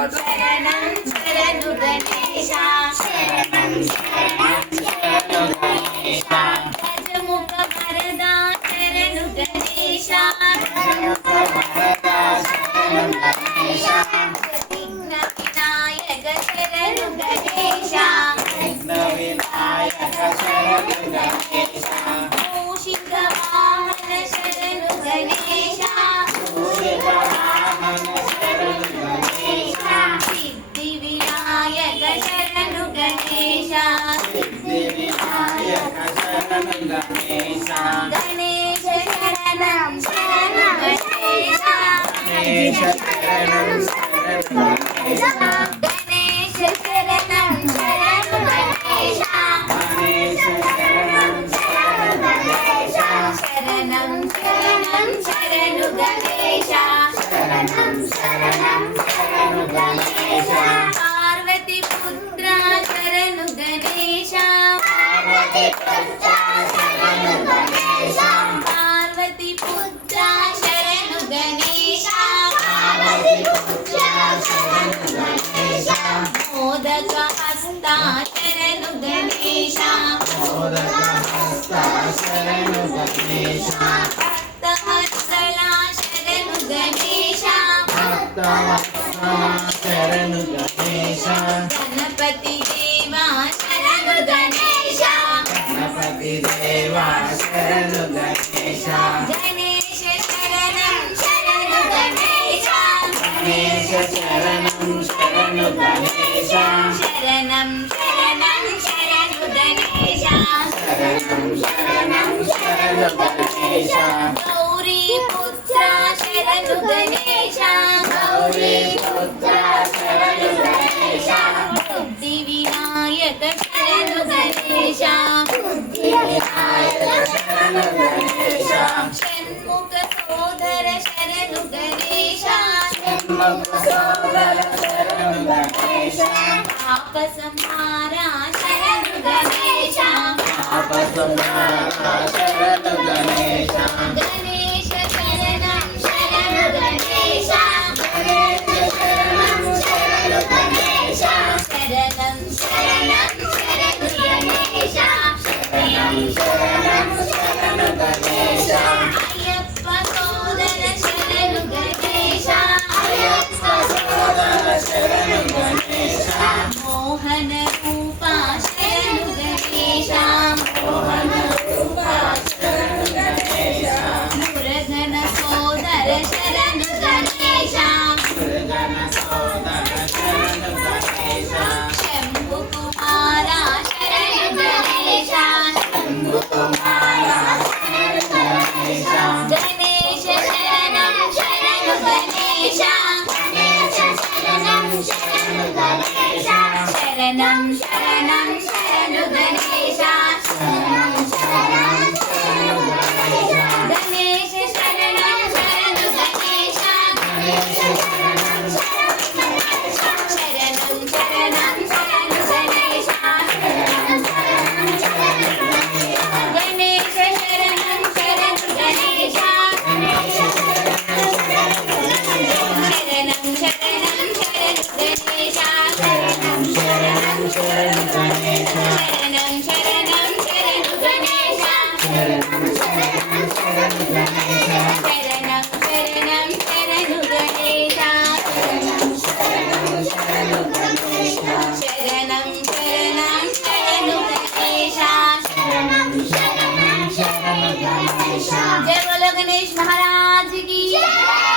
శరణం శరణు గణేశ శరణం శరణు గణేశ గజముఖ వరదా శరణు గణేశ విఘ్న వినాయక శరణు గణేశ మూషిక వాహన శరణు గణేశ సిద్ధి వినాయక శరణు గణేశ గణేశ శరణం శరణు గణేశ గణేశ శరణం శరణు గణేశ శరణం శరణు గణేశ పార్వతి పుత్ర శరణు గణేశ పార్వతి పుత్ర శరణు గణేశ మోదక హస్త శరణు గణేశ భక్తవత్సల శరణు గణేశ గణపతి దేవా శరణు గణేశ గణేశ శరణం శరణు గణేశ శరణం శరణు గణేశ గౌరీ పుత్ర శరణు గణేశ బుద్ధి వినాయక శరణు గణేశ షణ్ముఖ సోదర శరణు గణేశ పాప సంహార శరణు గణేశ గణేశ శరణం శరణు గణేశ శరణం శరణు గణేశ అయ్యప్ప సోదర శరణు గణేశ మోహన రూప శరణు గణేశ మురగన సోదర శరణు గణేశ శంభు కుమార శరణు గణేశ గణేశ శరణం శరణు గణేశ శరణం శరణు గణేశ గణేశ శరణం శరణు గణేశ जय बोलो गणेश महाराज की।